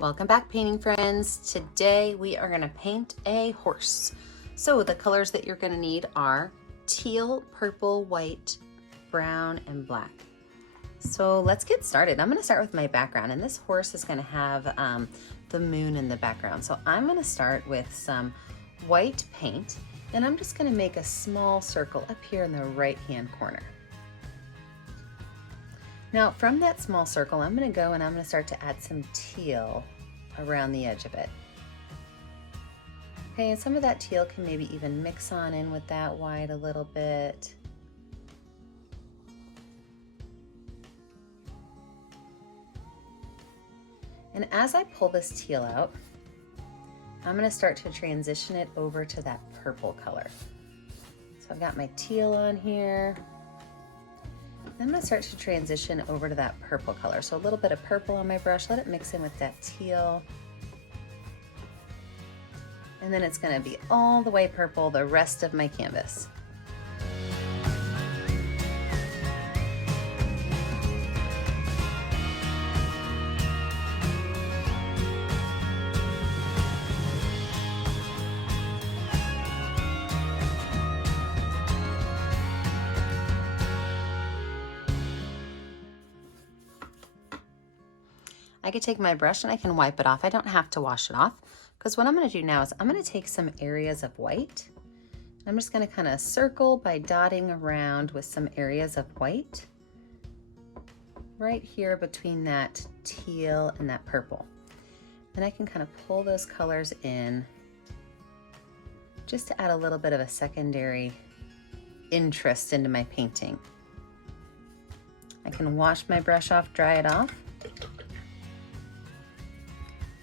Welcome back, painting friends. Today we are going to paint a horse. So the colors that you're going to need are teal, purple, white, brown, and black. So let's get started. I'm going to start with my background, and this horse is going to have the moon in the background. So I'm going to start with some white paint, and I'm just going to make a small circle up here in the right hand corner. Now from that small circle, I'm going to go and I'm going to start to add some teal around the edge of it. Okay, and some of that teal can maybe even mix on in with that white a little bit. And as I pull this teal out, I'm going to start to transition it over to that purple color. So I've got my teal on here. I'm going to start to transition over to that purple color. So a little bit of purple on my brush, let it mix in with that teal. And then it's going to be all the way purple the rest of my canvas. I could take my brush and I can wipe it off. I don't have to wash it off, because what I'm going to do now is I'm going to take some areas of white. I'm just going to kind of circle by dotting around with some areas of white right here between that teal and that purple. And I can kind of pull those colors in just to add a little bit of a secondary interest into my painting. I can wash my brush off, dry it off.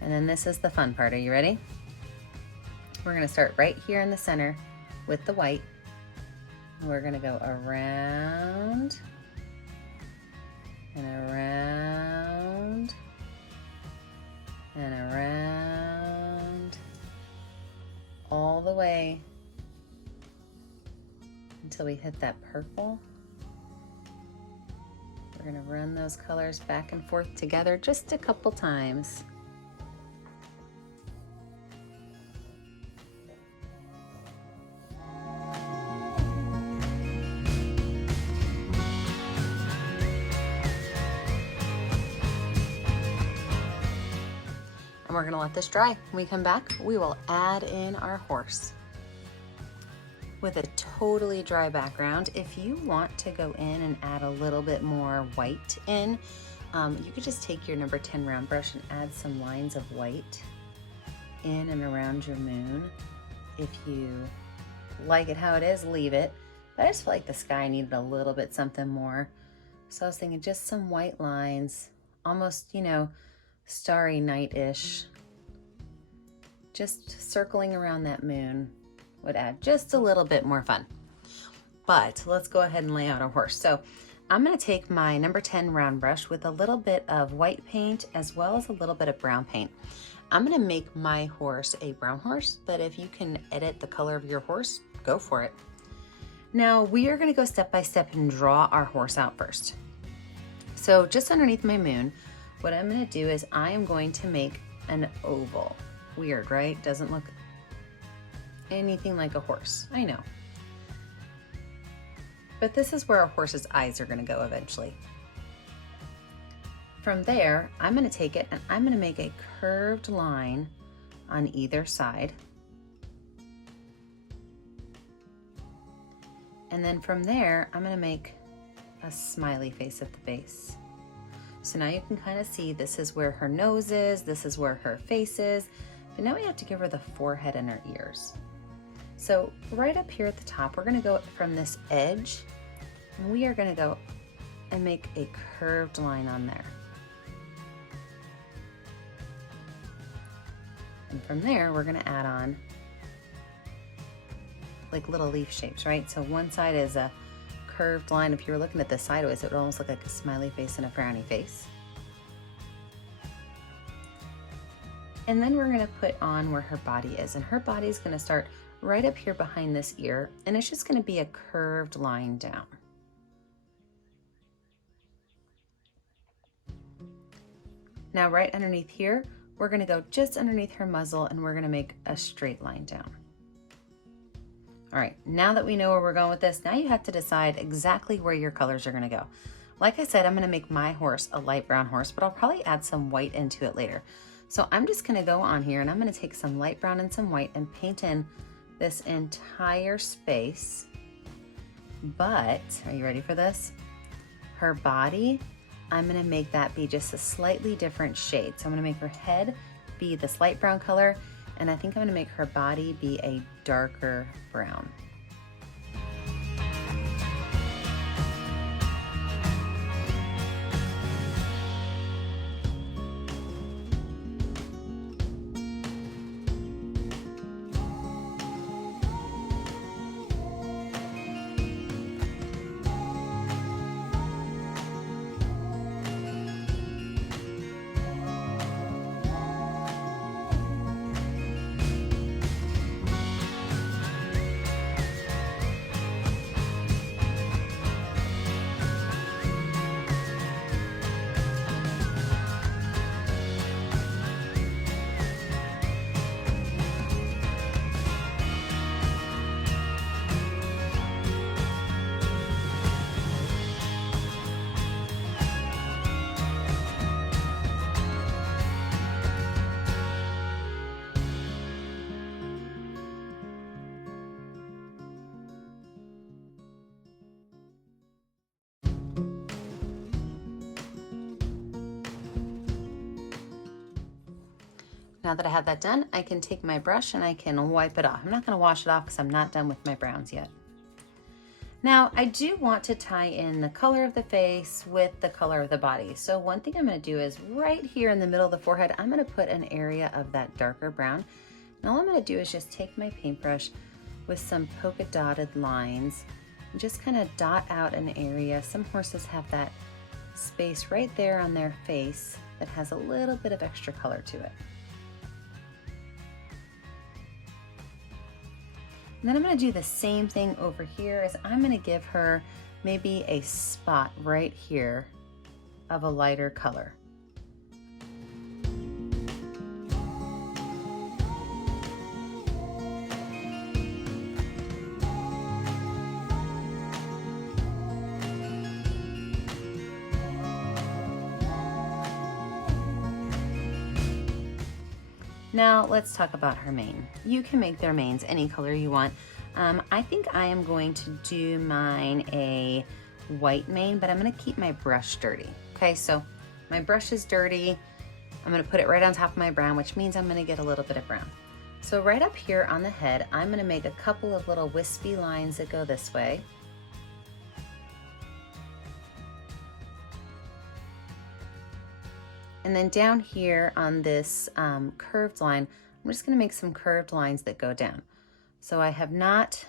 And then this is the fun part. Are you ready? We're going to start right here in the center with the white. We're going to go around and around and around all the way until we hit that purple. We're going to run those colors back and forth together just a couple times. We're gonna let this dry. When we come back, we will add in our horse. With a totally dry background, if you want to go in and add a little bit more white in, you could just take your number 10 round brush and add some lines of white in and around your moon. If you like it how it is, leave it. But I just feel like the sky needed a little bit something more. So I was thinking just some white lines, almost, you know, Starry Night-ish. Just circling around that moon would add just a little bit more fun. But let's go ahead and lay out our horse. So I'm going to take my number 10 round brush with a little bit of white paint as well as a little bit of brown paint. I'm going to make my horse a brown horse, but if you can edit the color of your horse, go for it. Now we are going to go step by step and draw our horse out first. So just underneath my moon, what I'm going to do is I am going to make an oval. Weird, right? Doesn't look anything like a horse. I know. But this is where a horse's eyes are going to go eventually. From there, I'm going to take it and I'm going to make a curved line on either side. And then from there, I'm going to make a smiley face at the base. So now you can kind of see this is where her nose is, this is where her face is, but now we have to give her the forehead and her ears. So right up here at the top, we're going to go from this edge, and we are going to go and make a curved line on there. And from there, we're going to add on like little leaf shapes, right? So one side is a curved line. If you were looking at this sideways, it would almost look like a smiley face and a frowny face. And then we're going to put on where her body is, and her body is going to start right up here behind this ear, and it's just going to be a curved line down. Now right underneath here, we're gonna go just underneath her muzzle and we're gonna make a straight line down. All right, now that we know where we're going with this, now you have to decide exactly where your colors are gonna go. Like I said, I'm gonna make my horse a light brown horse, but I'll probably add some white into it later. So I'm just gonna go on here and I'm gonna take some light brown and some white and paint in this entire space. But, are you ready for this? Her body, I'm gonna make that be just a slightly different shade. So I'm gonna make her head be this light brown color, and I think I'm gonna make her body be a darker brown. Now that I have that done, I can take my brush and I can wipe it off. I'm not gonna wash it off because I'm not done with my browns yet. Now, I do want to tie in the color of the face with the color of the body. So one thing I'm gonna do is right here in the middle of the forehead, I'm gonna put an area of that darker brown. And all I'm gonna do is just take my paintbrush with some polka dotted lines and just kind of dot out an area. Some horses have that space right there on their face that has a little bit of extra color to it. And then I'm gonna do the same thing over here as I'm gonna give her maybe a spot right here of a lighter color. Now let's talk about her mane. You can make their manes any color you want. I think I am going to do mine a white mane, but I'm gonna keep my brush dirty. Okay, so my brush is dirty. I'm gonna put it right on top of my brown, which means I'm gonna get a little bit of brown. So right up here on the head, I'm gonna make a couple of little wispy lines that go this way. And then down here on this curved line, I'm just gonna make some curved lines that go down. So I have not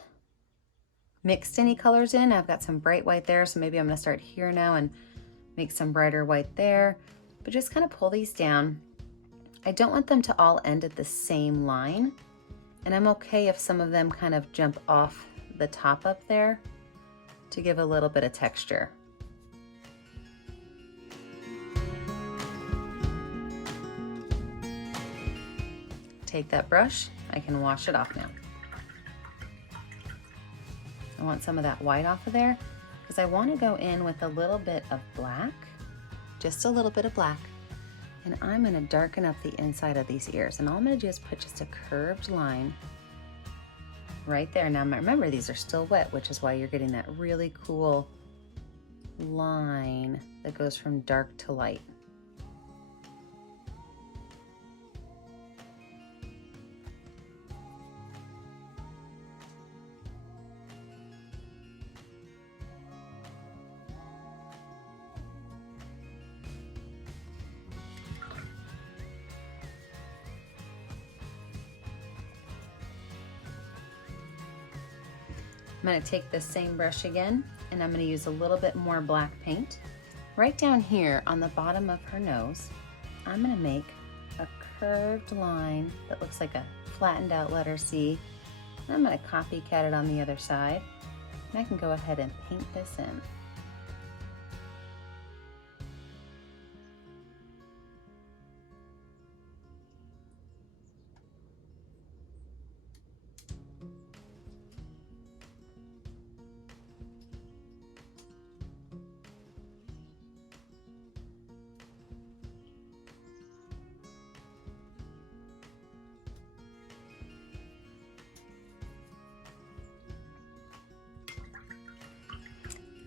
mixed any colors in. I've got some bright white there, so maybe I'm gonna start here now and make some brighter white there, but just kind of pull these down. I don't want them to all end at the same line, and I'm okay if some of them kind of jump off the top up there to give a little bit of texture. Take that brush, I can wash it off now. I want some of that white off of there because I want to go in with a little bit of black, just a little bit of black, and I'm going to darken up the inside of these ears. And all I'm going to do is put just a curved line right there. Now remember, these are still wet, which is why you're getting that really cool line that goes from dark to light. I'm going to take this same brush again, and I'm going to use a little bit more black paint. Right down here on the bottom of her nose, I'm going to make a curved line that looks like a flattened out letter C. And I'm going to copycat it on the other side, and I can go ahead and paint this in.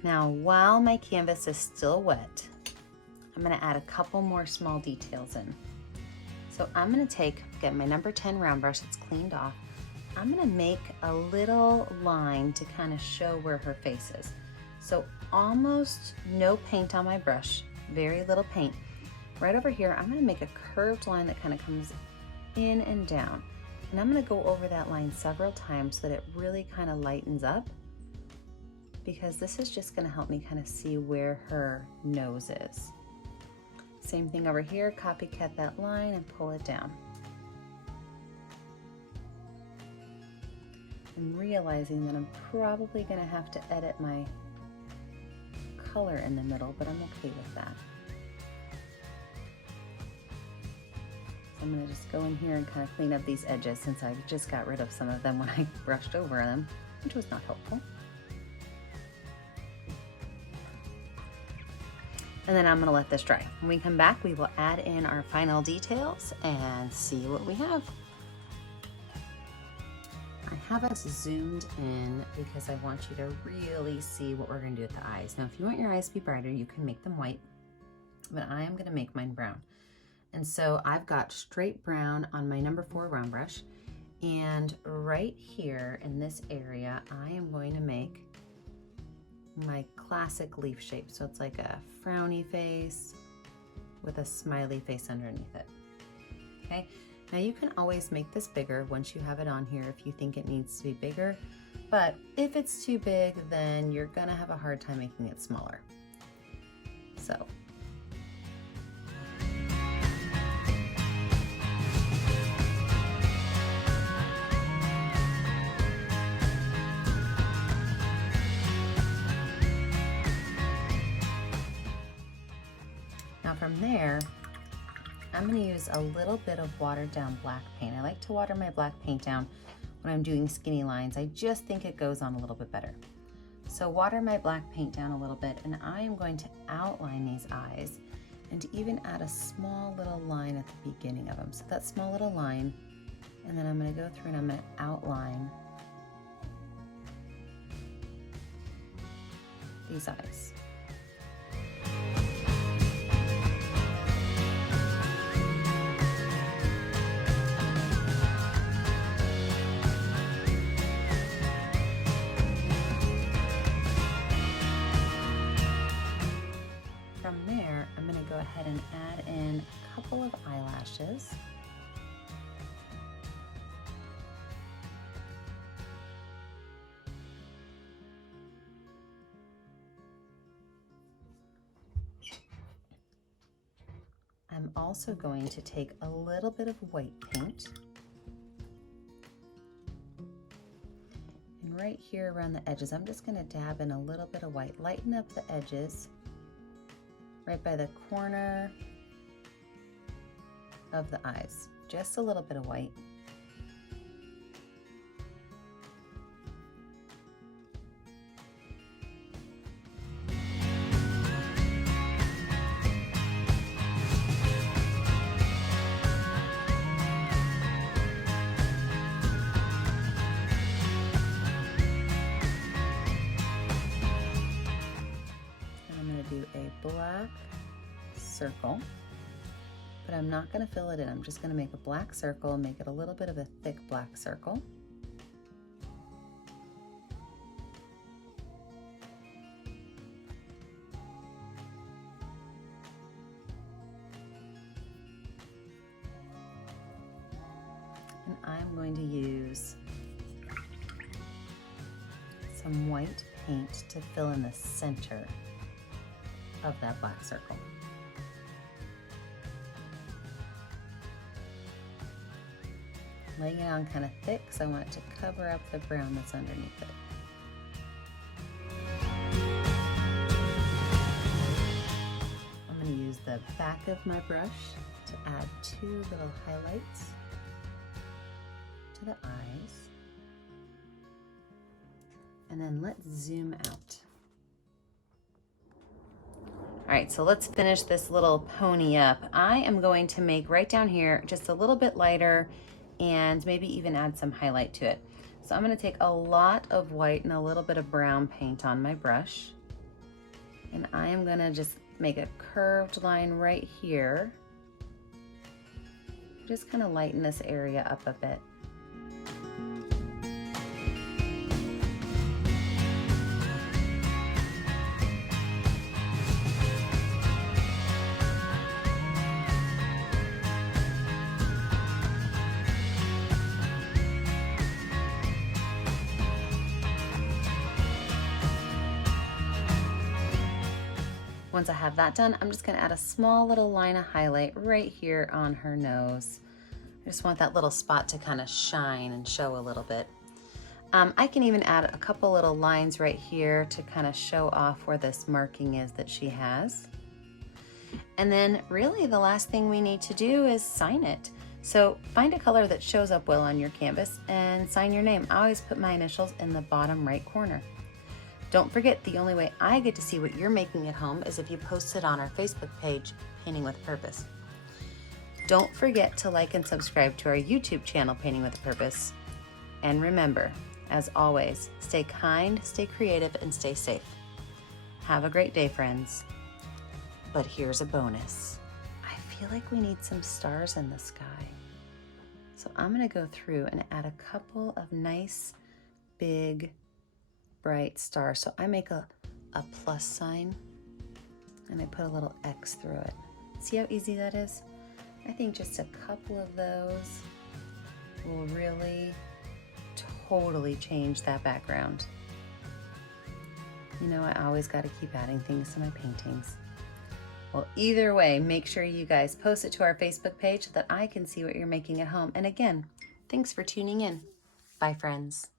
Now, while my canvas is still wet, I'm gonna add a couple more small details in. So I'm gonna get my number 10 round brush that's cleaned off. I'm gonna make a little line to kind of show where her face is. So almost no paint on my brush, very little paint. Right over here, I'm gonna make a curved line that kind of comes in and down. And I'm gonna go over that line several times so that it really kind of lightens up, because this is just gonna help me kind of see where her nose is. Same thing over here, copycat that line and pull it down. I'm realizing that I'm probably gonna have to edit my color in the middle, but I'm okay with that. So I'm gonna just go in here and kind of clean up these edges, since I just got rid of some of them when I brushed over them, which was not helpful. And then I'm gonna let this dry. When we come back, we will add in our final details and see what we have. I have us zoomed in because I want you to really see what we're gonna do with the eyes. Now, if you want your eyes to be brighter, you can make them white, but I am gonna make mine brown. And so I've got straight brown on my number 4 round brush, and right here in this area, I am going to make my classic leaf shape. So it's like a frowny face with a smiley face underneath it. Okay, now you can always make this bigger once you have it on here if you think it needs to be bigger, but if it's too big, then you're gonna have a hard time making it smaller. So now from there, I'm gonna use a little bit of watered down black paint. I like to water my black paint down when I'm doing skinny lines. I just think it goes on a little bit better. So water my black paint down a little bit, and I am going to outline these eyes and even add a small little line at the beginning of them. So that small little line, and then I'm gonna go through and I'm gonna outline these eyes. From there, I'm going to go ahead and add in a couple of eyelashes. I'm also going to take a little bit of white paint, and right here around the edges, I'm just going to dab in a little bit of white, lighten up the edges right by the corner of the eyes. Just a little bit of white. Black circle, but I'm not going to fill it in. I'm just going to make a black circle and make it a little bit of a thick black circle. And I'm going to use some white paint to fill in the center of that black circle. Laying it on kind of thick because I want it to cover up the brown that's underneath it. I'm going to use the back of my brush to add 2 little highlights to the eyes. And then let's zoom out. All right, so let's finish this little pony up. I am going to make right down here just a little bit lighter and maybe even add some highlight to it. So I'm gonna take a lot of white and a little bit of brown paint on my brush. And I am gonna just make a curved line right here. Just kind of lighten this area up a bit. Once I have that done, I'm just gonna add a small little line of highlight right here on her nose. I just want that little spot to kind of shine and show a little bit. I can even add a couple little lines right here to kind of show off where this marking is that she has. And then really the last thing we need to do is sign it. So find a color that shows up well on your canvas and sign your name. I always put my initials in the bottom right corner. Don't forget, the only way I get to see what you're making at home is if you post it on our Facebook page, Painting with a Purpose. Don't forget to like and subscribe to our YouTube channel, Painting with a Purpose. And remember, as always, stay kind, stay creative, and stay safe. Have a great day, friends. But here's a bonus. I feel like we need some stars in the sky. So I'm gonna go through and add a couple of nice, big, bright stars. So I make a plus sign and I put a little X through it. See how easy that is? I think just a couple of those will really totally change that background. You know, I always got to keep adding things to my paintings. Well, either way, make sure you guys post it to our Facebook page so that I can see what you're making at home. And again, thanks for tuning in. Bye, friends.